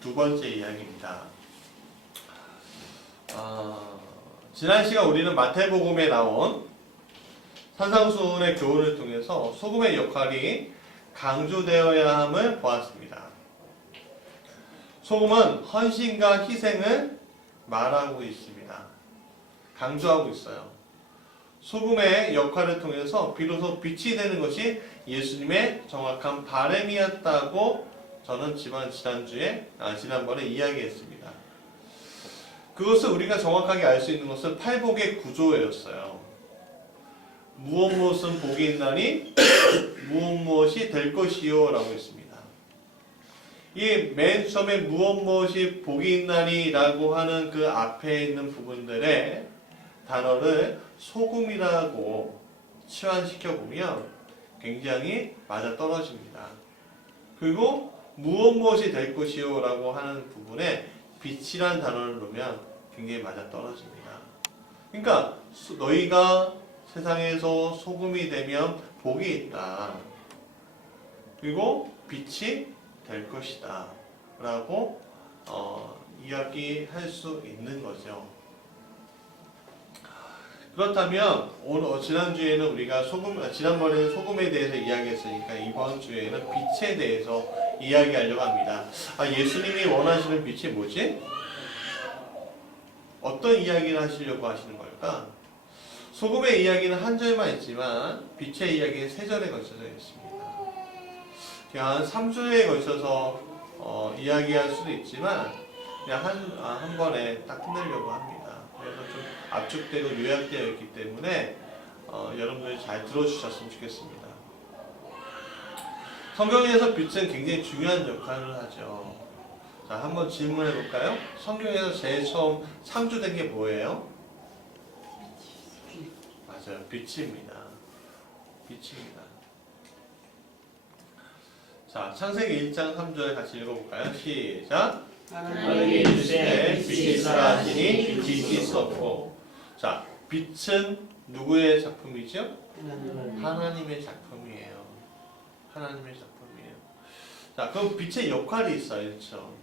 두 번째 이야기입니다. 지난 시간 우리는 마태복음에 나온 산상수훈의 교훈을 통해서 소금의 역할이 강조되어야 함을 보았습니다. 소금은 헌신과 희생을 말하고 있습니다. 강조하고 있어요. 소금의 역할을 통해서 비로소 빛이 되는 것이 예수님의 정확한 바람이었다고 저는 지난번에 이야기했습니다. 그것을 우리가 정확하게 알 수 있는 것은 팔복의 구조였어요. 무엇 복이 있나니 무엇이 될 것이요 라고 했습니다. 이 맨 처음에 무엇이 복이 있나니 라고 하는 그 앞에 있는 부분들의 단어를 소금이라고 치환시켜 보면 굉장히 맞아떨어집니다. 그리고 무엇이 될 것이요 라고 하는 부분에 빛이란 단어를 넣으면 굉장히 맞아떨어집니다. 그러니까 너희가 세상에서 소금이 되면 복이 있다. 그리고 빛이 될 것이다. 라고 이야기할 수 있는 거죠. 그렇다면 지난주에는 우리가 지난번에는 소금에 대해서 이야기했으니까 이번 주에는 빛에 대해서 이야기하려고 합니다. 예수님이 원하시는 빛이 뭐지? 어떤 이야기를 하시려고 하시는 걸까? 소금의 이야기는 한 절만 있지만 빛의 이야기는 세 절에 걸쳐져 있습니다. 그냥 한 3주에 걸쳐서 이야기할 수도 있지만 그냥 한 번에 딱 끝내려고 합니다. 그래서 좀 압축되고 요약되어 있기 때문에 여러분들이 잘 들어주셨으면 좋겠습니다. 성경에서 빛은 굉장히 중요한 역할을 하죠. 자, 한번 질문해 볼까요? 성경에서 제일 처음 창조된 게 뭐예요? 맞아요. 빛입니다. 빛입니다. 자, 창세기 1장 3절 같이 읽어볼까요? 시작! 하나님이 이르시되 빛이 있으라 하시니 빛이 있었고. 자, 빛은 누구의 작품이죠? 하나님의 작품이에요. 하나님의 작품이에요. 자, 그럼 빛의 역할이 있어요. 그렇죠?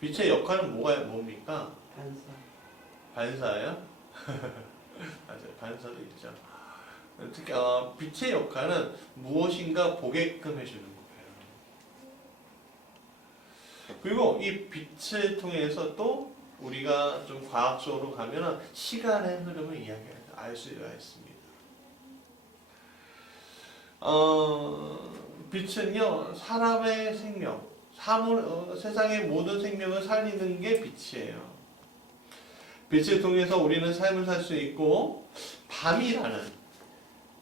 빛의 역할은 뭡니까? 반사예요? 맞아요. 반사도 있죠. 특히 빛의 역할은 무엇인가 보게끔 해주는 거예요. 그리고 이 빛을 통해서 또 우리가 좀 과학적으로 가면 시간의 흐름을 알 수가 있습니다. 빛은요, 사람의 생명, 세상의 모든 생명을 살리는 게 빛이에요. 빛을 통해서 우리는 삶을 살 수 있고, 밤이라는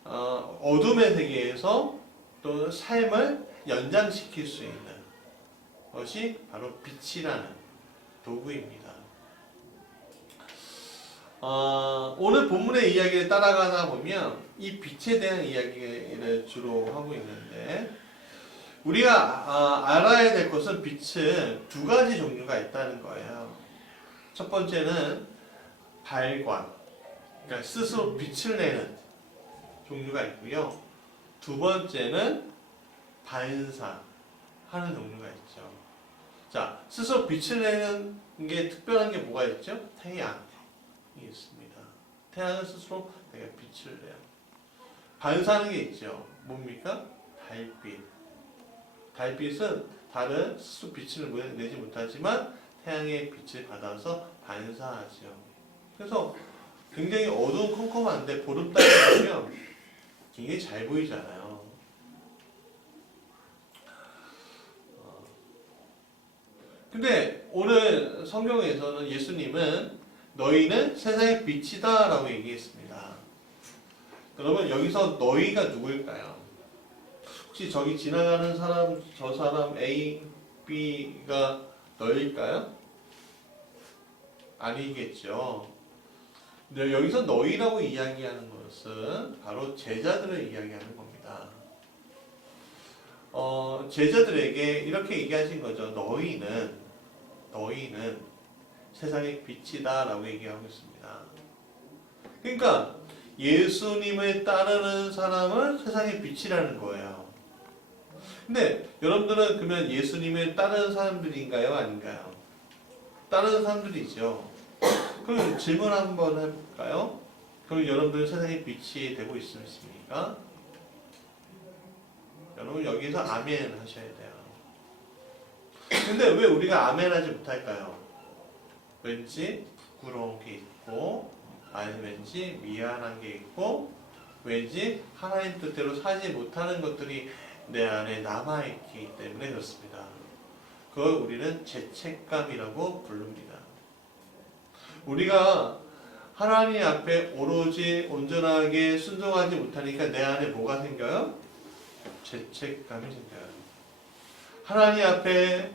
어둠의 세계에서 또 삶을 연장시킬 수 있는 것이 바로 빛이라는 도구입니다. 오늘 본문의 이야기를 따라가다 보면 이 빛에 대한 이야기를 주로 하고 있는데, 우리가 알아야 될 것은 빛은 두 가지 종류가 있다는 거예요. 첫 번째는 발광, 그러니까 스스로 빛을 내는 종류가 있고요. 두 번째는 반사하는 종류가 있죠. 자, 스스로 빛을 내는 게 특별한 게 뭐가 있죠? 태양이 있습니다. 태양은 스스로 내가 빛을 내요. 반사하는 게 있죠. 뭡니까? 달빛. 달빛은 다른 스스로 빛을 내지 못하지만 태양의 빛을 받아서 반사하죠. 그래서 굉장히 어두운 컴컴한데 보름달이 보면 굉장히 잘 보이잖아요. 근데 오늘 성경에서는 예수님은 너희는 세상의 빛이다 라고 얘기했습니다. 그러면 여기서 너희가 누구일까요? 혹시 저기 지나가는 사람, 저 사람 A, B가 너희일까요? 아니겠죠. 근데 여기서 너희라고 이야기하는 것은 바로 제자들을 이야기하는 겁니다. 제자들에게 이렇게 얘기하신 거죠. 너희는 세상의 빛이다 라고 얘기하고 있습니다. 그러니까 예수님을 따르는 사람은 세상의 빛이라는 거예요. 근데 여러분들은 그러면 예수님을 따르는 사람들인가요? 아닌가요? 따르는 사람들이죠. 그럼 질문 한번 해볼까요? 그럼 여러분들은 세상에 빛이 되고 있습니까? 여러분 여기서 아멘 하셔야 돼요. 근데 왜 우리가 아멘 하지 못할까요? 왠지 부끄러운 게 있고, 아니면 왠지 미안한 게 있고, 왠지 하나님 뜻대로 살지 못하는 것들이 내 안에 남아있기 때문에 그렇습니다. 그걸 우리는 죄책감이라고 부릅니다. 우리가 하나님 앞에 오로지 온전하게 순종하지 못하니까 내 안에 뭐가 생겨요? 죄책감이 생겨요. 하나님 앞에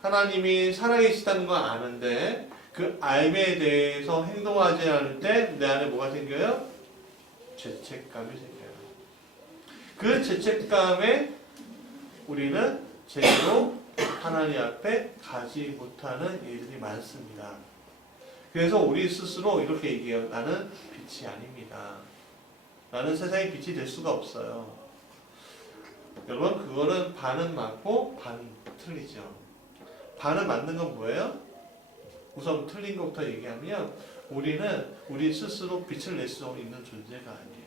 하나님이 살아계시다는 걸 아는데 그 알에 대해서 행동하지 않을 때 내 안에 뭐가 생겨요? 죄책감이 생겨요. 그 죄책감에 우리는 제대로 하나님 앞에 가지 못하는 일들이 많습니다. 그래서 우리 스스로 이렇게 얘기해요. 나는 빛이 아닙니다. 나는 세상의 빛이 될 수가 없어요. 여러분 그거는 반은 맞고 반은 틀리죠. 반은 맞는 건 뭐예요? 우선 틀린 것부터 얘기하면 우리는 우리 스스로 빛을 낼 수 있는 존재가 아니에요.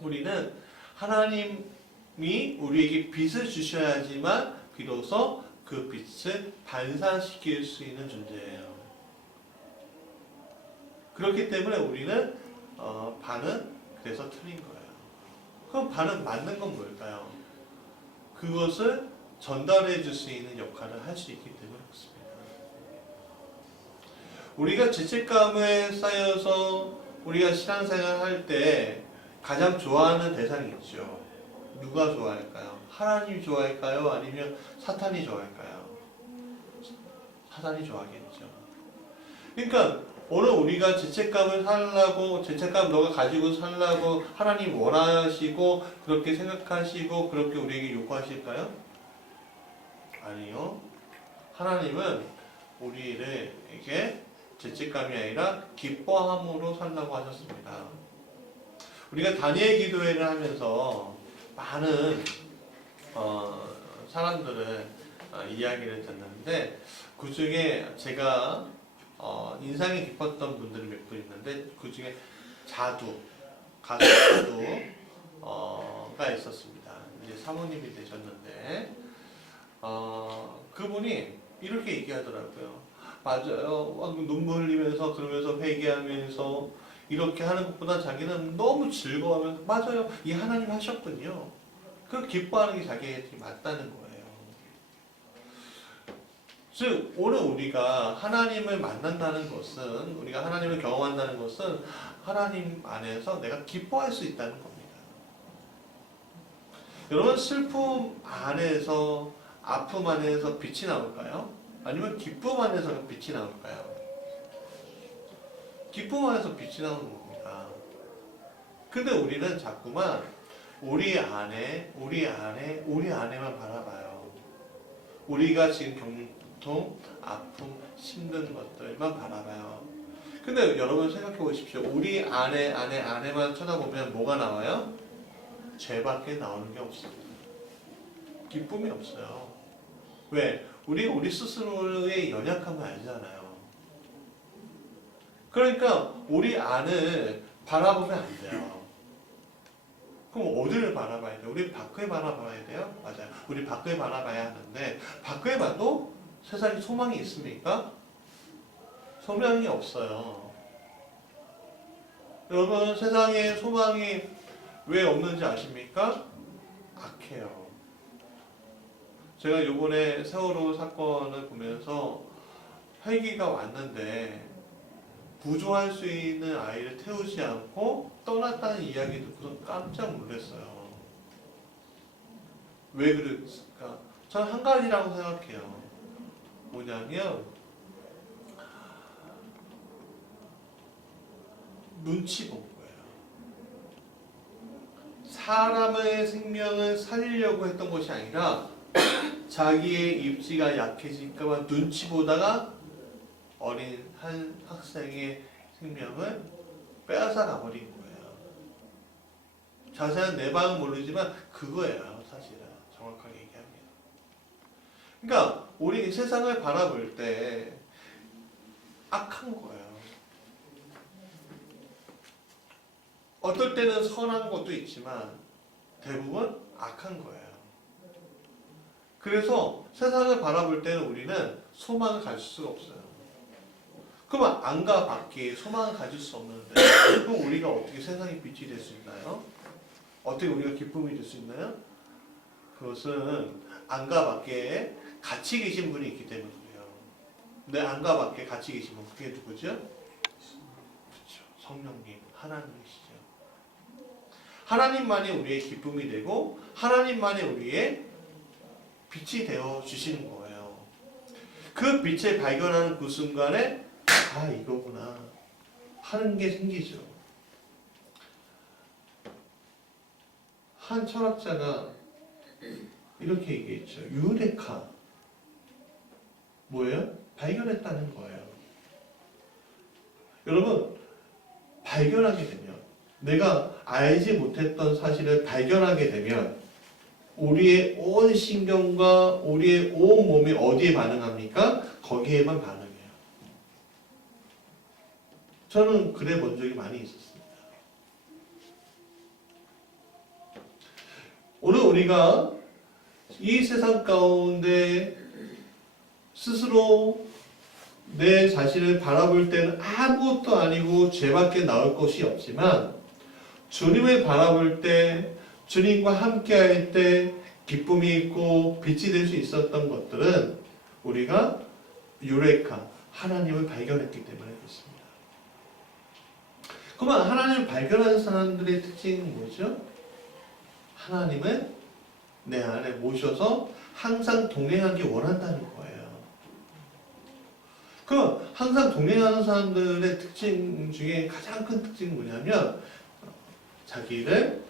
우리는 하나님이 우리에게 빛을 주셔야지만 비로소 그 빛을 반사시킬 수 있는 존재예요. 그렇기 때문에 우리는 반은 그래서 틀린 거예요. 그럼 반은 맞는 건 뭘까요? 그것을 전달해 줄 수 있는 역할을 할 수 있기 때문에 그렇습니다. 우리가 죄책감에 쌓여서 우리가 신앙생활 할 때 가장 좋아하는 대상이 있죠. 누가 좋아할까요? 하나님이 좋아할까요? 아니면 사탄이 좋아할까요? 사탄이 좋아하겠죠. 그러니까 오늘 우리가 죄책감을 살라고, 죄책감 너가 가지고 살라고 하나님 원하시고 그렇게 생각하시고 그렇게 우리에게 요구하실까요? 아니요. 하나님은 우리에게 죄책감이 아니라 기뻐함으로 살라고 하셨습니다. 우리가 다니엘 기도회를 하면서 많은 사람들을 이야기를 듣는데 그 중에 제가 인상이 깊었던 분들이 몇 분 있는데 그 중에 가수 자두가 있었습니다. 이제 사모님이 되셨는데 그분이 이렇게 얘기하더라고요. 맞아요. 눈물 흘리면서 그러면서 회개하면서 이렇게 하는 것보다 자기는 너무 즐거워하면서 맞아요. 이 하나님 하셨군요. 그 기뻐하는 게 자기에게 맞다는 거예요. 즉 오늘 우리가 하나님을 만난다는 것은 우리가 하나님을 경험한다는 것은 하나님 안에서 내가 기뻐할 수 있다는 겁니다. 여러분 슬픔 안에서 아픔 안에서 빛이 나올까요? 아니면 기쁨 안에서 빛이 나올까요? 기쁨 안에서 빛이 나오는 겁니다. 근데 우리는 자꾸만 우리 안에만 바라봐요. 우리가 지금 겪는 고통, 아픔, 힘든 것들만 바라봐요. 근데 여러분 생각해 보십시오. 우리 안에만 쳐다보면 뭐가 나와요? 죄밖에 나오는 게 없습니다. 기쁨이 없어요. 왜? 우리 스스로의 연약함을 알잖아요. 그러니까 우리 안을 바라보면 안 돼요. 그럼 어디를 바라봐야 돼요? 우리 밖을 바라봐야 돼요? 맞아요. 우리 밖을 바라봐야 하는데 밖을 봐도 세상에 소망이 있습니까? 소망이 없어요. 여러분 세상에 소망이 왜 없는지 아십니까? 악해요. 제가 이번에 세월호 사건을 보면서 헬기가 왔는데 구조할 수 있는 아이를 태우지 않고 떠났다는 이야기 듣고서 깜짝 놀랐어요. 왜 그랬을까? 저는 한 가지라고 생각해요. 뭐냐면 눈치 본 거예요. 사람의 생명을 살리려고 했던 것이 아니라 자기의 입지가 약해질까봐 눈치 보다가 어린 한 학생의 생명을 빼앗아 가버린 거예요. 자세한 내방은 모르지만 그거예요. 사실은 정확하게 얘기하면. 그러니까 우리 세상을 바라볼 때 악한 거예요. 어떨 때는 선한 것도 있지만 대부분 악한 거예요. 그래서 세상을 바라볼 때는 우리는 소망을 가질 수가 없어요. 그러면 안과 밖에 소망을 가질 수 없는데 그럼 우리가 어떻게 세상의 빛이 될 수 있나요? 어떻게 우리가 기쁨이 될 수 있나요? 그것은 안과 밖에 같이 계신 분이 있기 때문이에요. 내 안과 밖에 같이 계신 분, 그게 누구죠? 그렇죠. 성령님, 하나님이시죠. 하나님만이 우리의 기쁨이 되고 하나님만이 우리의 빛이 되어 주시는 거예요. 그 빛을 발견하는 그 순간에 아 이거구나 하는 게 생기죠. 한 철학자가 이렇게 얘기했죠. 유레카 뭐예요? 발견했다는 거예요. 여러분 발견하게 되면 내가 알지 못했던 사실을 발견하게 되면 우리의 온 신경과 우리의 온 몸이 어디에 반응합니까? 거기에만 반응해요. 저는 그래 본 적이 많이 있었습니다. 오늘 우리가 이 세상 가운데 스스로 내 자신을 바라볼 때는 아무것도 아니고 죄밖에 나올 것이 없지만 주님을 바라볼 때 주님과 함께 할 때 기쁨이 있고 빛이 될 수 있었던 것들은 우리가 유레카 하나님을 발견했기 때문에 그렇습니다. 그러면 하나님을 발견하는 사람들의 특징이 뭐죠? 하나님을 내 안에 모셔서 항상 동행하기 원한다는 거예요. 그 항상 동행하는 사람들의 특징 중에 가장 큰 특징이 뭐냐면 자기의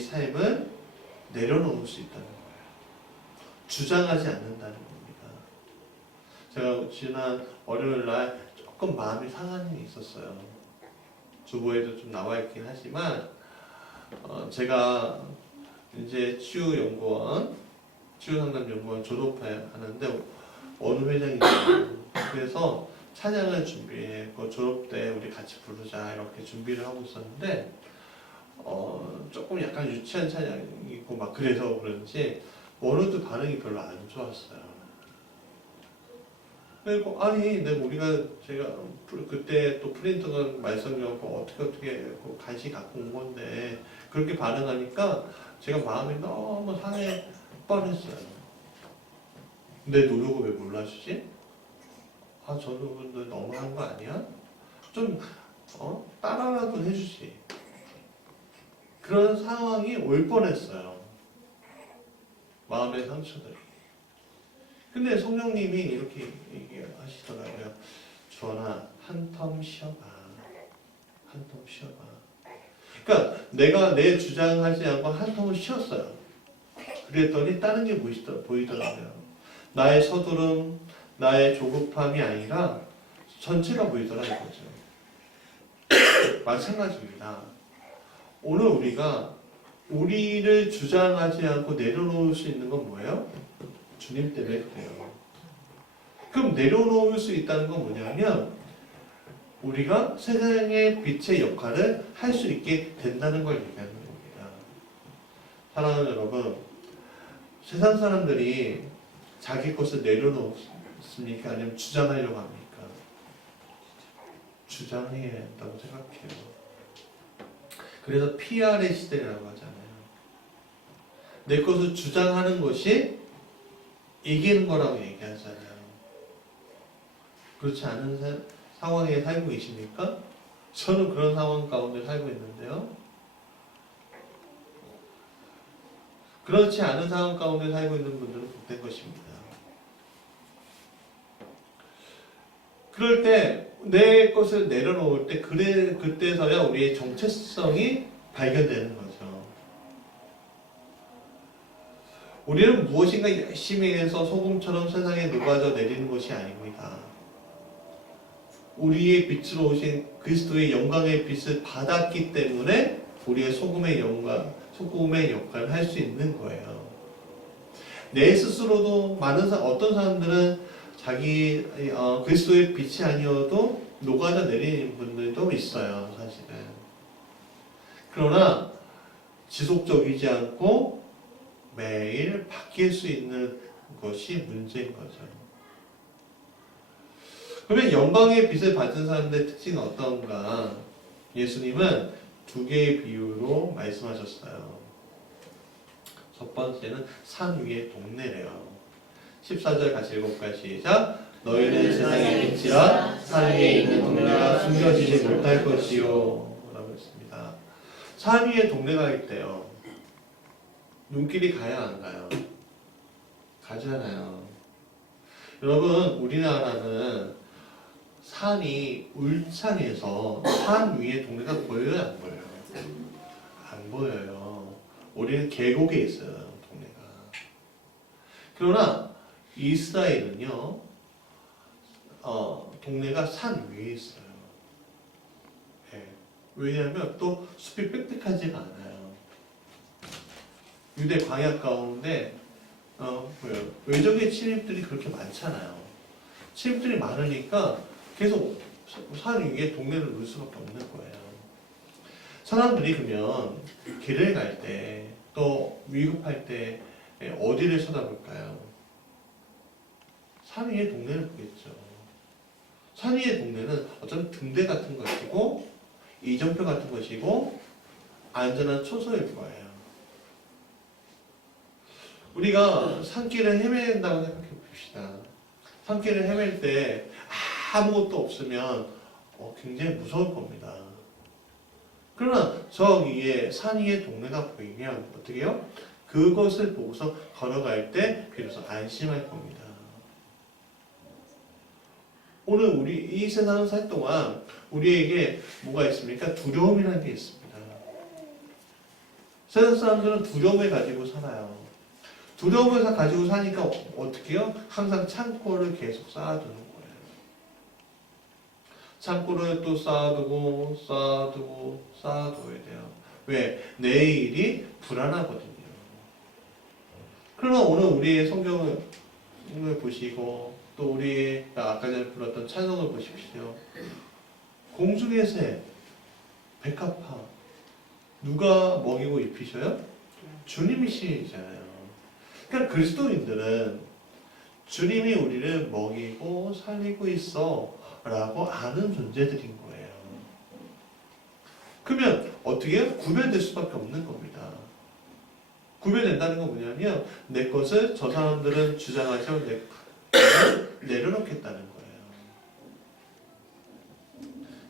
삶을 내려놓을 수 있다는 거예요. 주장하지 않는다는 겁니다. 제가 지난 월요일 날 조금 마음이 상한 일이 있었어요. 주보에도 좀 나와 있긴 하지만 제가 이제 치유상담연구원 졸업하는데 어느 회장이잖아요. 그래서 찬양을 준비했고 졸업 때 우리 같이 부르자 이렇게 준비를 하고 있었는데 조금 약간 유치한 찬양이고 막 그래서 그런지 원우도 반응이 별로 안 좋았어요. 그리고 제가 그때 또 프린터가 말썽이었고 어떻게 간신히 갖고 온 건데 그렇게 반응하니까 제가 마음이 너무 상해 뻔했어요. 내 노력을 왜 몰라주지? 저분들 너무한 거 아니야? 좀 따라라도 해주지. 그런 상황이 올 뻔했어요. 마음의 상처들이. 근데 성령님이 이렇게 얘기하시더라고요. 주원아, 한 텀 쉬어봐. 한 텀 쉬어봐. 그러니까 내가 내 주장하지 않고 한 텀을 쉬었어요. 그랬더니 다른 게 보이더라고요. 나의 서두름, 나의 조급함이 아니라 전체가 보이더라 이거죠. 마찬가지입니다. 오늘 우리가 우리를 주장하지 않고 내려놓을 수 있는 건 뭐예요? 주님 때문에 그래요. 그럼 내려놓을 수 있다는 건 뭐냐면 우리가 세상의 빛의 역할을 할 수 있게 된다는 걸 얘기하는 겁니다. 사랑하는 여러분, 세상 사람들이 자기 것을 내려놓습니까? 아니면 주장하려고 합니까? 주장해야 한다고 생각해요. 그래서 PR의 시대라고 하잖아요. 내 것을 주장하는 것이 이기는 거라고 얘기하잖아요. 그렇지 않은 상황에 살고 계십니까? 저는 그런 상황 가운데 살고 있는데요. 그렇지 않은 상황 가운데 살고 있는 분들은 복된 것입니다. 그럴 때 내 것을 내려놓을 때 그때서야 우리의 정체성이 발견되는 거죠. 우리는 무엇인가 열심히 해서 소금처럼 세상에 녹아져 내리는 것이 아닙니다. 우리의 빛으로 오신 그리스도의 영광의 빛을 받았기 때문에 우리의 소금의 역할을 할 수 있는 거예요. 내 스스로도 어떤 사람들은 자기 그리스도의 빛이 아니어도 녹아져 내리는 분들도 있어요, 사실은. 그러나 지속적이지 않고 매일 바뀔 수 있는 것이 문제인 거죠. 그러면 영광의 빛을 받은 사람들의 특징은 어떤가? 예수님은 두 개의 비유로 말씀하셨어요. 첫 번째는 산 위의 동네래요. 14절 같이 읽어볼까요? 시작. 너희는 세상의 빛이라 산 위에 있는 동네가 숨겨지지 못할 것이요 라고 했습니다. 산 위에 동네가 있대요. 눈길이 가야 안 가요? 가잖아요. 여러분, 우리나라는 산이 울창해서 산 위에 동네가 보여요, 안 보여요? 안 보여요. 우리는 계곡에 있어요, 동네가. 그러나 이스라엘은요, 동네가 산 위에 있어요. 네. 왜냐하면 또 숲이 빽빽하지가 않아요. 유대 광야 가운데 외적의 침입들이 그렇게 많잖아요. 침입들이 많으니까 계속 산 위에 동네를 놓을 수밖에 없는 거예요. 사람들이 그러면 길을 갈 때 또 위급할 때 어디를 쳐다볼까요? 산 위의 동네를 보겠죠. 산 위의 동네는 어쩌면 등대 같은 것이고 이정표 같은 것이고 안전한 초소일 거예요. 우리가 산길을 헤맨다고 생각해 봅시다. 산길을 헤맬 때 아무것도 없으면 굉장히 무서울 겁니다. 그러나 저기에 산 위에 동네가 보이면 어떻게 해요? 그것을 보고서 걸어갈 때 비로소 안심할 겁니다. 오늘 우리 이 세상을 살 동안 우리에게 뭐가 있습니까? 두려움이라는 게 있습니다. 세상 사람들은 두려움을 가지고 살아요. 두려움을 가지고 사니까 어떻게 해요? 항상 창고를 계속 쌓아두는 거예요. 창고를 또 쌓아두고 쌓아둬야 돼요. 왜? 내일이 불안하거든요. 그러나 오늘 우리의 성경을 보시고 또 우리가 아까 전에 불렀던 찬송을 보십시오. 공중의 새, 백합화 누가 먹이고 입히셔요? 주님이시잖아요. 그러니까 그리스도인들은 주님이 우리를 먹이고 살리고 있어 라고 아는 존재들인 거예요. 그러면 어떻게 해요? 구별될 수밖에 없는 겁니다. 구별된다는 건 뭐냐면 내 것을 저 사람들은 주장하셔 내 것을 내려놓겠다는 거예요.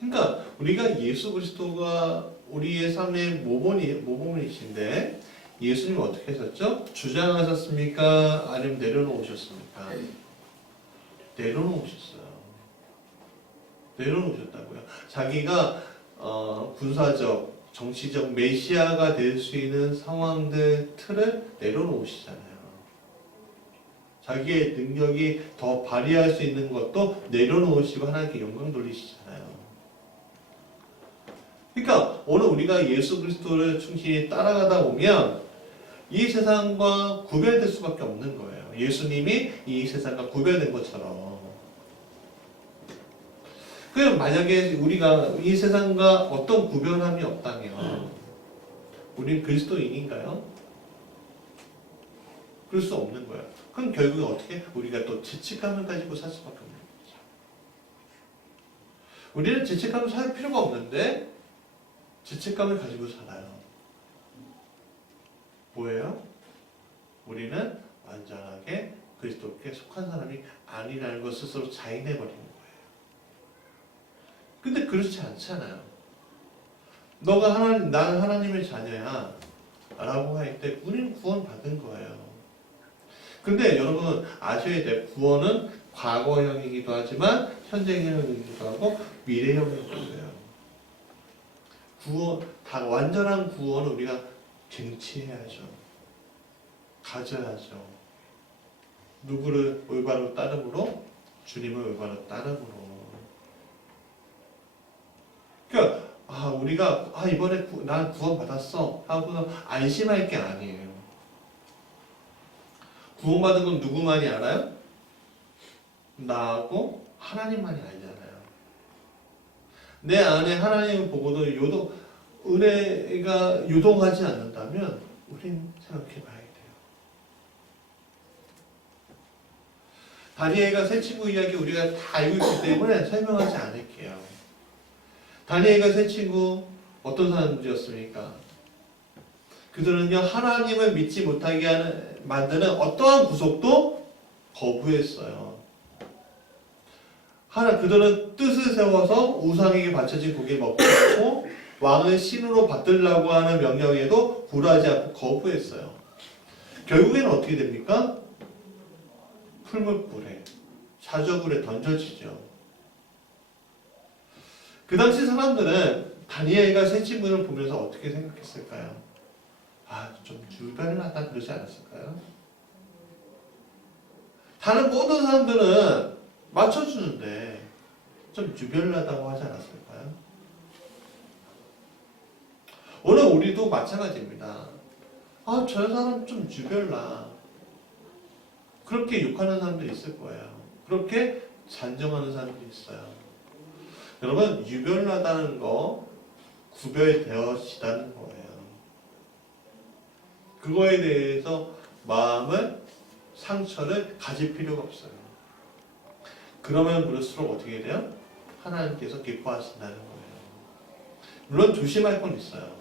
그러니까 우리가 예수 그리스도가 우리의 삶의 모범이신데 예수님은 어떻게 하셨죠? 주장하셨습니까? 아니면 내려놓으셨습니까? 내려놓으셨어요. 내려놓으셨다고요. 자기가 군사적, 정치적 메시아가 될 수 있는 상황들 틀을 내려놓으시잖아요. 자기의 능력이 더 발휘할 수 있는 것도 내려놓으시고 하나님께 영광 돌리시잖아요. 그러니까 오늘 우리가 예수 그리스도를 충실히 따라가다 보면 이 세상과 구별될 수밖에 없는 거예요. 예수님이 이 세상과 구별된 것처럼. 그럼 만약에 우리가 이 세상과 어떤 구별함이 없다면 우리는 그리스도인인가요? 그럴 수 없는 거예요. 그럼 결국에 어떻게? 우리가 또 죄책감을 가지고 살 수밖에 없는 거죠. 우리는 죄책감을 살 필요가 없는데 죄책감을 가지고 살아요. 뭐예요? 우리는 완전하게 그리스도께 속한 사람이 아니라는 것 스스로 자인해버리는 거예요. 근데 그렇지 않잖아요. 나는 하나님의 자녀야 라고 할 때 우리는 구원 받은 거예요. 근데 여러분 아셔야 돼요. 구원은 과거형이기도 하지만 현재형이기도 하고 미래형이기도 해요. 완전한 구원을 우리가 쟁취해야죠. 가져야죠. 누구를 올바로 따름으로? 주님을 올바로 따름으로. 그러니까 우리가 이번에 난 구원 받았어 하고 안심할 게 아니에요. 구원받은 건 누구만이 알아요? 나하고 하나님만이 알잖아요. 내 안에 하나님을 보고도 은혜가 요동하지 않는다면 우린 생각해 봐야 돼요. 다니엘과 세 친구 이야기 우리가 다 알고 있기 때문에 설명하지 않을게요. 다니엘과 세 친구 어떤 사람들이었습니까? 그들은요 하나님을 믿지 못하게 만드는 어떠한 구속도 거부했어요. 그들은 뜻을 세워서 우상에게 바쳐진 고기를 먹고 왕을 신으로 받들라고 하는 명령에도 굴하지 않고 거부했어요. 결국에는 어떻게 됩니까? 풀무불에, 사저불에 던져지죠. 그 당시 사람들은 다니엘과 세 친구를 보면서 어떻게 생각했을까요? 좀 유별을 하다 그러지 않았을까요? 다른 모든 사람들은 맞춰주는데 좀 유별나다고 하지 않았을까요? 오늘 우리도 마찬가지입니다. 저 사람 좀 유별나. 그렇게 욕하는 사람들이 있을 거예요. 그렇게 잔정하는 사람들이 있어요. 여러분, 유별나다는 거 구별되어지다는 거예요. 그거에 대해서 상처를 가질 필요가 없어요. 그러면 그럴수록 어떻게 돼요? 하나님께서 기뻐하신다는 거예요. 물론 조심할 건 있어요.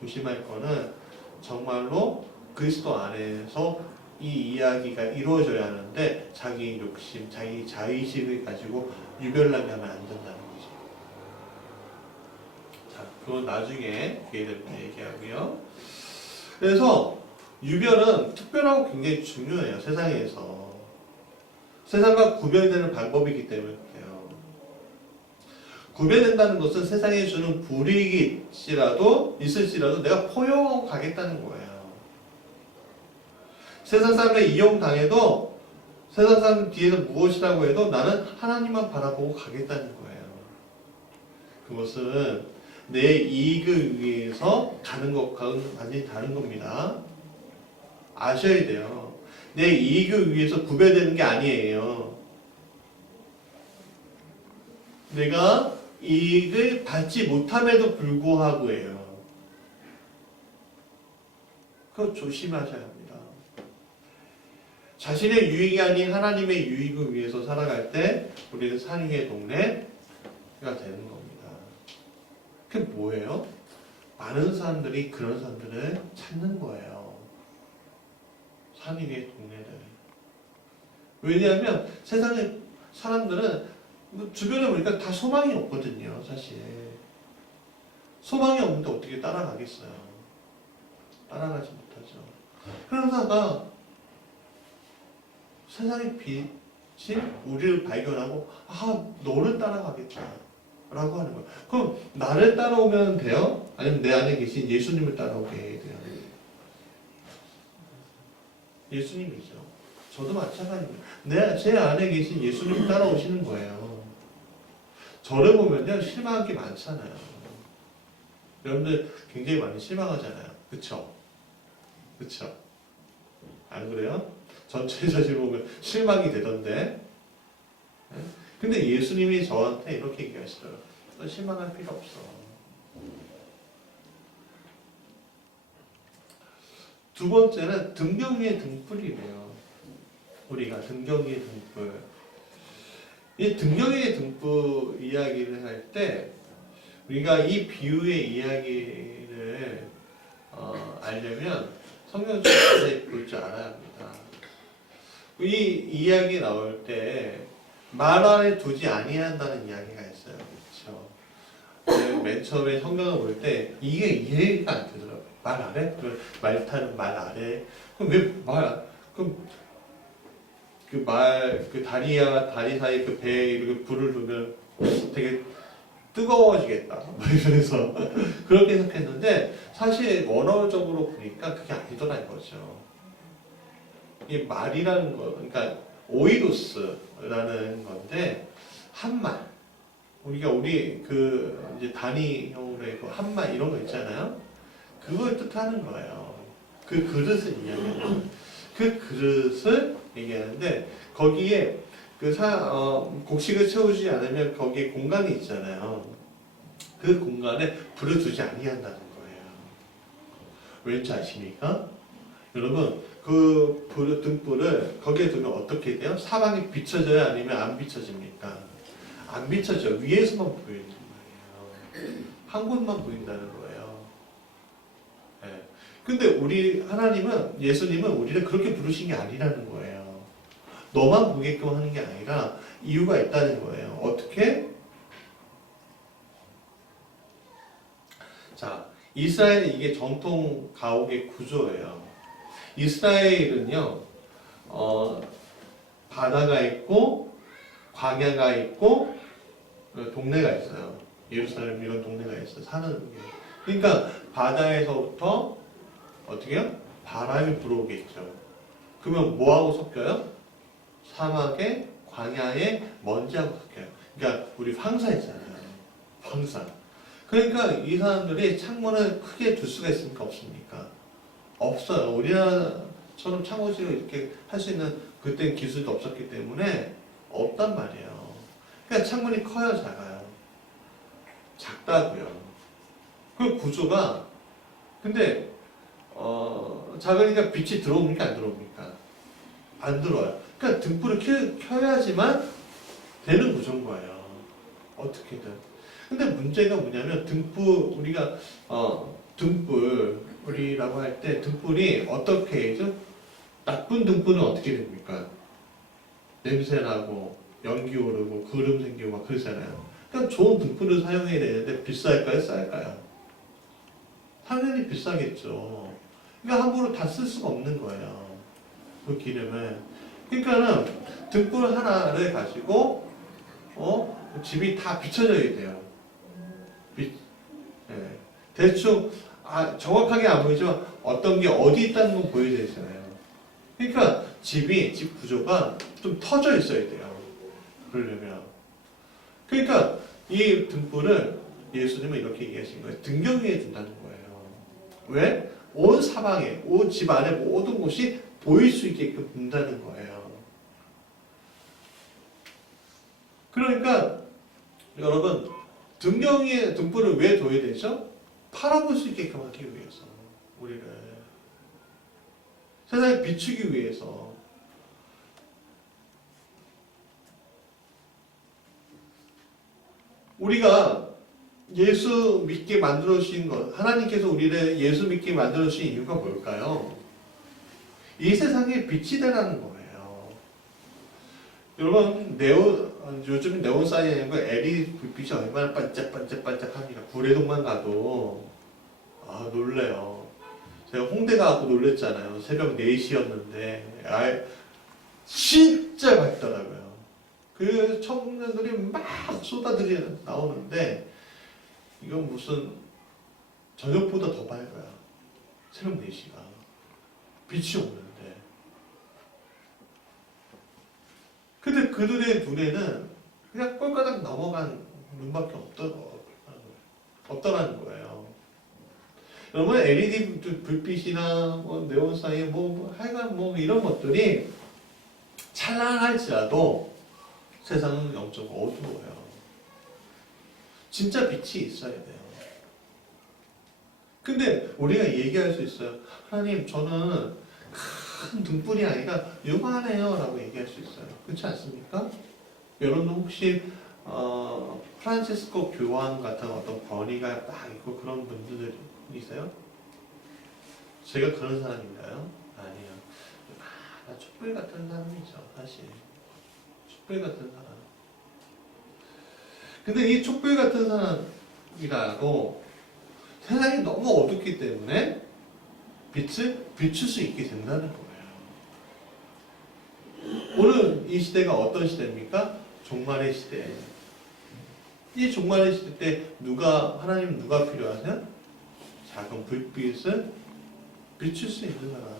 조심할 거는 정말로 그리스도 안에서 이 이야기가 이루어져야 하는데 자기 욕심, 자기 자의식을 가지고 유별나게 하면 안 된다는 거죠. 자, 그건 나중에 기회 될 때 얘기하고요. 그래서 유별은 특별하고 굉장히 중요해요. 세상에서. 세상과 구별되는 방법이기 때문에 그래요. 구별된다는 것은 세상에 주는 불이익이 있을지라도 내가 포용하고 가겠다는 거예요. 세상 사람에 이용당해도 세상 사람 뒤에서 무엇이라고 해도 나는 하나님만 바라보고 가겠다는 거예요. 그것은 내 이익을 위해서 가는 것과는 완전히 다른 겁니다. 아셔야 돼요. 내 이익을 위해서 구별되는 게 아니에요. 내가 이익을 받지 못함에도 불구하고예요. 그거 조심하셔야 합니다. 자신의 유익이 아닌 하나님의 유익을 위해서 살아갈 때 우리는 산 위의 동네가 되는 겁니다. 그게 뭐예요? 많은 사람들이 그런 사람들을 찾는 거예요. 산 위의 동네를. 왜냐하면 세상의 사람들은 주변에 보니까 다 소망이 없거든요. 사실. 소망이 없는데 어떻게 따라가겠어요? 따라가지 못하죠. 그러다가 세상의 빛이 우리를 발견하고 너를 따라가겠다 라고 하는 거예요. 그럼 나를 따라오면 돼요? 아니면 내 안에 계신 예수님을 따라오게 해야 돼요? 예수님이죠. 저도 마찬가지입니다. 제 안에 계신 예수님을 따라오시는 거예요. 저를 보면요 실망한 게 많잖아요. 여러분들 굉장히 많이 실망하잖아요. 그쵸? 안 그래요? 전체 사실 보면 실망이 되던데. 근데 예수님이 저한테 이렇게 얘기하시더라고요. 너 실망할 필요 없어. 두 번째는 등경 위의 등불이래요. 우리가 등경 위의 등불. 이 등경 위의 등불 이야기를 할 때 우리가 이 비유의 이야기를 알려면 성경을 좀 자세히 볼 줄 알아야 합니다. 이 이야기 나올 때 말 안에 두지 아니한다는 이야기가 있어요. 그렇죠? 맨 처음에 성경을 볼 때 이게 이해가 안 되더라고요. 말 아래? 말 타는 말 아래? 그럼 그 다리와 다리 사이 그 배에 이렇게 불을 두면 되게 뜨거워지겠다. 그래서 그렇게 생각했는데 사실 원어적으로 보니까 그게 아니더라는 거죠. 이 말이라는 거, 그러니까 오이도스라는 건데 한 말, 우리 그 이제 단위형으로의 그 한마 이런 거 있잖아요. 그걸 뜻하는 거예요. 그 그릇을 이야기하는 거예요. 그 그릇을 얘기하는데 거기에 곡식을 채우지 않으면 거기에 공간이 있잖아요. 그 공간에 불을 두지 아니한다는 거예요. 왠지 아십니까? 여러분 그 등불을 거기에 두면 어떻게 돼요? 사방이 비춰져요? 아니면 안 비춰집니까? 안 비춰져. 위에서만 보이는 거예요. 한 곳만 보인다는 거예요. 네. 근데 우리 하나님은, 예수님은 우리를 그렇게 부르신 게 아니라는 거예요. 너만 보게끔 하는 게 아니라 이유가 있다는 거예요. 어떻게? 자, 이스라엘은 이게 전통 가옥의 구조예요. 이스라엘은요, 바다가 있고, 광야가 있고, 동네가 있어요. 예루살렘 이런 동네가 있어요. 사는 게. 그러니까 바다에서부터 어떻게요? 바람이 불어오겠죠. 그러면 뭐하고 섞여요? 사막에, 광야에 먼지하고 섞여요. 그러니까 우리 황사 있잖아요. 황사. 그러니까 이 사람들이 창문을 크게 둘 수가 있습니까? 없습니까? 없어요. 우리나라처럼 창호지를 이렇게 할 수 있는 그때 기술도 없었기 때문에 없단 말이에요. 그러니까 창문이 커요, 작아요? 작다고요. 그 구조가 근데 작으니까 빛이 들어옵니까? 안 들어옵니까? 안 들어와요. 그러니까 등불을 켜야지만 되는 구조인 거예요. 어떻게든. 근데 문제가 뭐냐면 우리가 등불이라고 할 때 등불이 어떻게 해죠? 나쁜 등불은 어떻게 됩니까? 냄새나고 연기 오르고 그름 생기고 막 그러잖아요. 그러니까 좋은 등불을 사용해야 되는데 비쌀까요? 쌀까요? 당연히 비싸겠죠. 그러니까 함부로 다 쓸 수가 없는 거예요. 그 기름을. 그러니까는 등불 하나를 가지고 집이 다 비춰져야 돼요. 네. 대충 정확하게 안 보이지만 어떤 게 어디 있다는 건 보여야 되잖아요. 그러니까 집 구조가 좀 터져 있어야 돼요. 그러려면. 그러니까 이 등불을 예수님은 이렇게 얘기하신 거예요. 등경 위에 둔다는 거예요. 왜? 온 사방에, 온 집 안에 모든 곳이 보일 수 있게끔 둔다는 거예요. 그러니까 여러분 등경 위에 등불을 왜 둬야 되죠? 팔아볼 수 있게끔 하기 위해서 우리를 세상에 비추기 위해서 우리가 예수 믿게 만들어 주신 것, 하나님께서 우리를 예수 믿게 만들어 주신 이유가 뭘까요? 이 세상에 빛이 되라는 거예요. 여러분 요즘 네온사인이라는 거 LED 불빛이 얼마나 반짝반짝반짝합니까? 구례동만 가도 놀래요. 제가 홍대 가고 놀랬잖아요. 새벽 4시였는데 진짜 밝더라고요. 그 청년들이 막 쏟아들이 나오는데 이건 무슨 저녁보다 더 밝아요. 새벽 4시가 빛이 없는데 근데 그들의 눈에는 그냥 꼴가닥 넘어간 눈밖에 없더라는 거예요. 여러분 LED 불빛이나 네온사인 하여간 이런 것들이 찬란할지라도 세상은 영적 어두워요. 진짜 빛이 있어야 돼요. 근데 우리가 얘기할 수 있어요. 하나님 저는 큰 등불이 아니라 요만해요 라고 얘기할 수 있어요. 그렇지 않습니까? 여러분도 혹시 프란치스코 교황 같은 어떤 권위가 딱 있고 그런 분들이세요? 제가 그런 사람인가요? 아니요. 나 촛불 같은 사람이죠, 사실. 촛불 같은 사람. 근데 이 촛불 같은 사람이라고 세상이 너무 어둡기 때문에 빛을 비출 수 있게 된다는 거예요. 오늘 이 시대가 어떤 시대입니까? 종말의 시대. 이 종말의 시대 때 하나님 누가 필요하세요? 작은 불빛을 비출 수 있는 사람.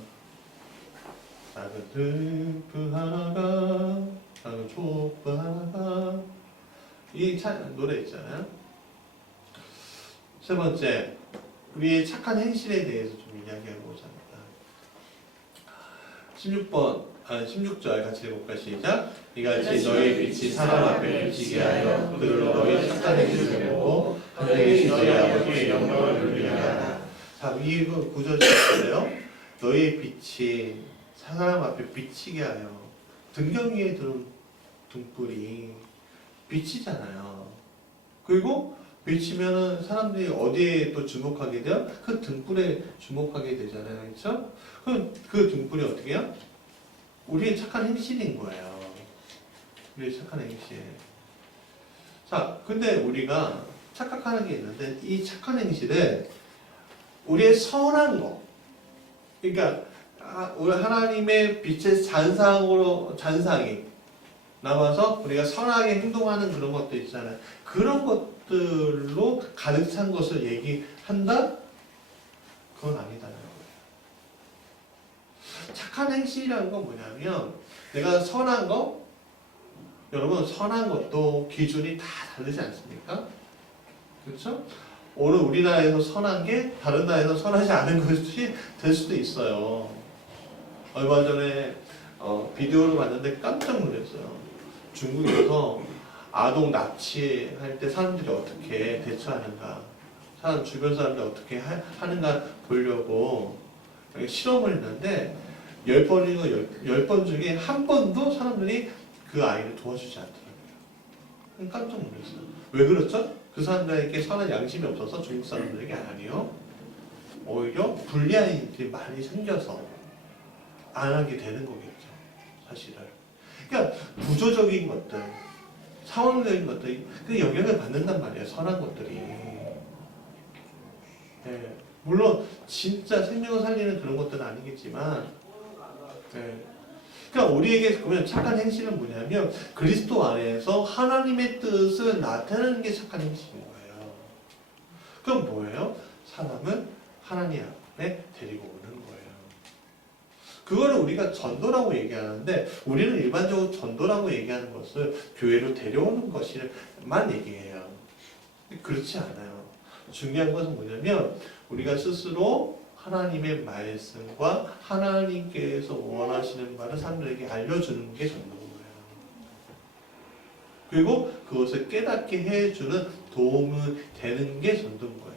작은 등불 하나가, 작은 촛불 하나가 이 노래 있잖아요. 세 번째, 우리의 착한 행실에 대해서 좀 이야기해보자 합니다. 16절 같이 읽어볼까요? 시작. 이같이 너희 빛이 사람 앞에 비치게 하여 그들로 너희 착한 행실을 보고 하늘에 너희 아버지의 영광을 누리게 하라. 자, 이 구절 있어요. 너희 빛이 사람 앞에 비치게 하여. 등경 위에 두는 등불이 빛이잖아요. 그리고 비치면은 사람들이 어디에 또 주목하게 돼요? 그 등불에 주목하게 되잖아요. 그렇죠? 그럼 그 등불이 어떻게 해요? 우리의 착한 행실인 거예요. 우리의 착한 행실. 자, 근데 우리가 착각하는 게 있는데 이 착한 행실은 우리의 선한 거. 그러니까 우리 하나님의 빛의 잔상이 남아서 우리가 선하게 행동하는 그런 것도 있잖아요. 그런 것들로 가득 찬 것을 얘기한다? 그건 아니다는 거예요. 착한 행실이라는 건 뭐냐면 내가 선한 거, 여러분 선한 것도 기준이 다 다르지 않습니까? 그렇죠? 오늘 우리나라에서 선한 게 다른 나라에서 선하지 않은 것이 될 수도 있어요. 얼마 전에 비디오를 봤는데 깜짝 놀랐어요. 중국에서 아동 납치할 때 사람들이 어떻게 대처하는가, 주변 사람들이 어떻게 하는가 보려고 실험을 했는데 10번 중에 한 번도 사람들이 그 아이를 도와주지 않더라고요. 깜짝 놀랐어요. 왜 그렇죠? 그 사람들에게 선한 양심이 없어서 중국 사람들에게 아니요. 오히려 불리한 일이 많이 생겨서 안 하게 되는 거겠죠. 사실은. 그러니까 구조적인 것들, 상황적인 것들이 그 영향을 받는단 말이에요. 선한 것들이. 네. 물론 진짜 생명을 살리는 그런 것들은 아니겠지만, 네. 그러니까 우리에게 그러면 착한 행실은 뭐냐면 그리스도 안에서 하나님의 뜻을 나타내는 게 착한 행실인 거예요. 그럼 뭐예요? 사람은 하나님 앞에 데리고 오는 거예요. 그거를 우리가 전도라고 얘기하는데 우리는 일반적으로 전도라고 얘기하는 것을 교회로 데려오는 것만 얘기해요. 그렇지 않아요. 중요한 것은 뭐냐면 우리가 스스로 하나님의 말씀과 하나님께서 원하시는 바를 사람들에게 알려주는 게 전도인 거예요. 그리고 그것을 깨닫게 해주는 도움이 되는 게 전도인 거예요.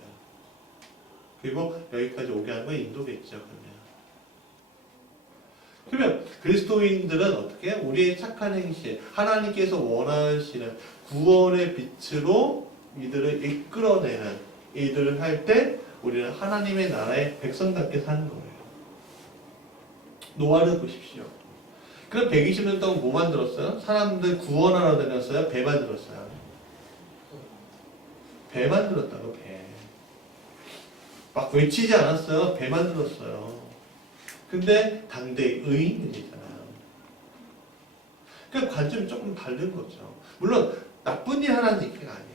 그리고 여기까지 오게 하는 건 인도겠죠. 그러면 그리스도인들은 어떻게? 우리의 착한 행실, 하나님께서 원하시는 구원의 빛으로 이들을 이끌어내는 이들을 할 때 우리는 하나님의 나라의 백성답게 사는 거예요. 노아를 보십시오. 그럼 120년 동안 뭐 만들었어요? 사람들 구원하러 다녔어요? 배 만들었어요? 배 만들었다고, 배. 막 외치지 않았어요? 배 만들었어요. 근데 당대의 의인들이잖아요. 그러니까 관점이 조금 다른 거죠. 물론 나쁜 일 하라는 얘기가 아니에요.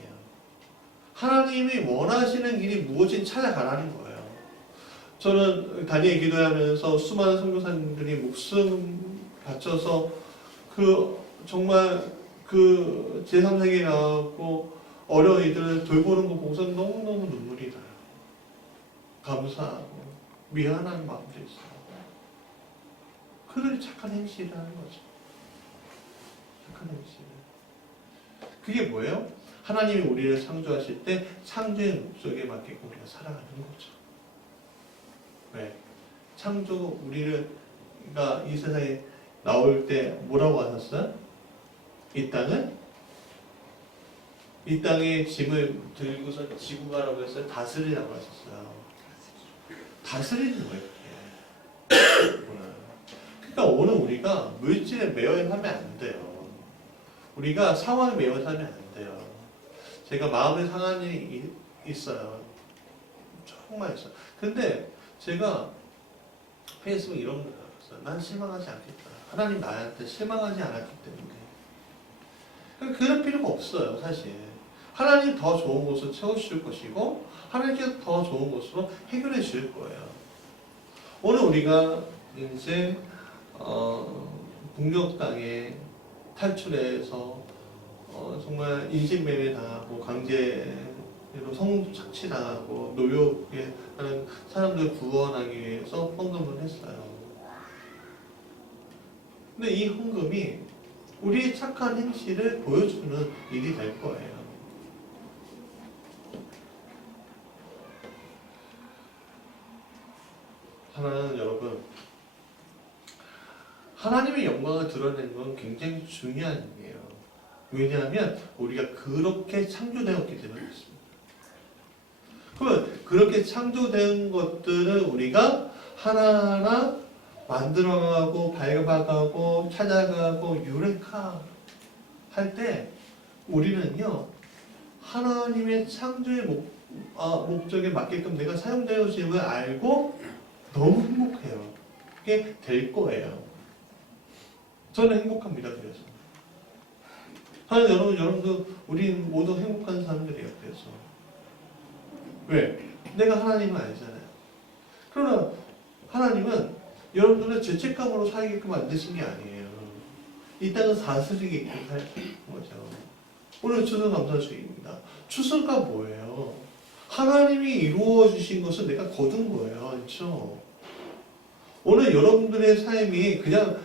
하나님이 원하시는 길이 무엇인지 찾아가라는 거예요. 저는 단위에 기도하면서 수많은 선교사님들이 목숨 바쳐서 정말 제3세계에 가고 어려운 이들을 돌보는 거 보고서 너무너무 눈물이 나요. 감사하고 미안한 마음도 있어요. 그들이 착한 행실이라는 거죠. 착한 행실. 그게 뭐예요? 하나님이 우리를 창조하실 때 창조의 목적에 맞게끔 우리가 살아가는 거죠. 왜? 우리가 이 세상에 나올 때 뭐라고 하셨어요? 이 땅에 짐을 들고서 지고 가라고 했어요? 다스리라고 하셨어요. 다스리는 거예요, 그게. 그러니까 오늘 우리가 물질에 매여 살면 안 돼요. 우리가 상황에 매여 살면 안 돼요. 제가 마음에 상한 일이 있어요. 정말 있어요. 근데 제가 페이스북에 이런 걸 나왔어요. 난 실망하지 않겠다. 하나님 나한테 실망하지 않았기 때문에. 그럴 필요가 없어요, 사실. 하나님 더 좋은 곳을 채워주실 것이고 하나님께서 더 좋은 곳으로 해결해 주실 거예요. 오늘 우리가 이제 북녘 땅에 탈출해서 정말 인신매매 당하고 강제로 성착취 당하고 노역에 하는 사람들 구원하기 위해서 헌금을 했어요. 근데 이 헌금이 우리의 착한 행실을 보여주는 일이 될 거예요. 하나는 여러분, 하나님의 영광을 드러내는 건 굉장히 중요한 일이에요. 왜냐하면 우리가 그렇게 창조되었기 때문에 그렇습니다. 그러면 그렇게 창조된 것들을 우리가 하나하나 만들어가고 밟아가고 찾아가고 유레카 할 때 우리는요 하나님의 창조의 목적에 맞게끔 내가 사용되어짐을 알고 너무 행복해요. 그게 될 거예요. 저는 행복합니다. 그래서 하나님 여러분도 우리 모두 행복한 사람들이에요. 그래서 왜? 내가 하나님을 알잖아요. 그러나 하나님은 여러분들은 죄책감으로 살게끔 만드신 게 아니에요. 이 땅은 다스리게끔 할 거죠. 오늘 추수감사주의입니다. 추수가 뭐예요? 하나님이 이루어 주신 것을 내가 거둔 거예요. 그렇죠? 오늘 여러분들의 삶이 그냥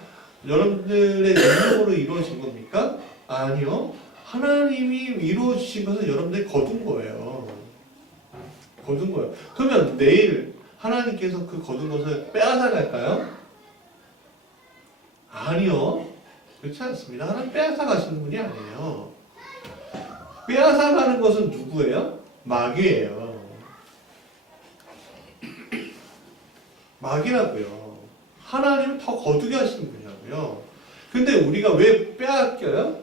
여러분들의 능력으로 이루어진 겁니까? 아니요. 하나님이 이루어 주신 것을 여러분들이 거둔 거예요. 거둔 거예요. 그러면 내일 하나님께서 그 거둔 것을 빼앗아 갈까요? 아니요. 그렇지 않습니다. 하나님 빼앗아 가시는 분이 아니에요. 빼앗아 가는 것은 누구예요? 마귀예요. 마귀라고요. 하나님은 더 거두게 하시는 분이라고요. 근데 우리가 왜 빼앗겨요?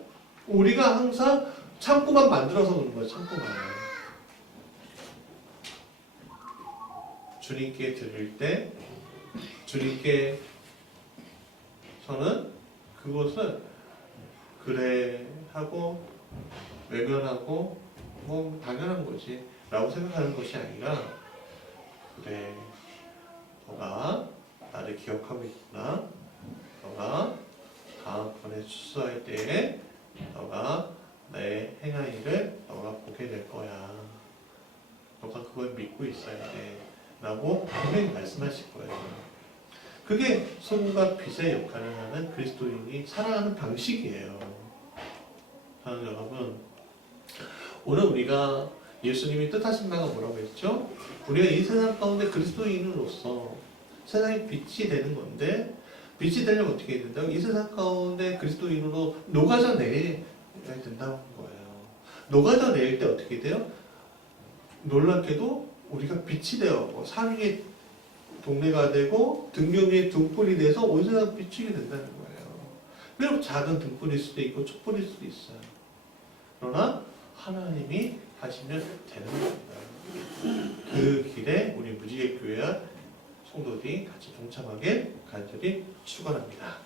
우리가 항상 창고만 만들어서 그런 거예요. 창고만. 주님께 드릴 때 주님께 저는 그것을 그래 하고 외면하고 뭐 당연한 거지 라고 생각하는 것이 아니라 그래 너가 나를 기억하고 있구나. 너가 다음번에 추수할 때에 너가 내 행한 일을 너가 보게 될 거야. 너가 그걸 믿고 있어야 돼. 라고 분명히 말씀하실 거예요. 그게 소금과 빛의 역할을 하는 그리스도인이 살아가는 방식이에요. 사랑하는 여러분, 오늘 우리가 예수님이 뜻하신 바가 뭐라고 했죠? 우리가 이 세상 가운데 그리스도인으로서 세상의 빛이 되는 건데 빛이 되려면 어떻게 해야 된다고? 이 세상 가운데 그리스도인으로 녹아져내야 된다는 거예요. 녹아져낼 때 어떻게 돼요? 놀랍게도 우리가 빛이 되어 산 위의 동네가 되고 등경 위에 등불이 돼서 온 세상 비추게 된다는 거예요. 비록 작은 등불일 수도 있고 촛불일 수도 있어요. 그러나 하나님이 하시면 되는 겁니다. 그 길에 우리 무지개 교회와 성도들이 같이 동참하게 간절히 축원합니다.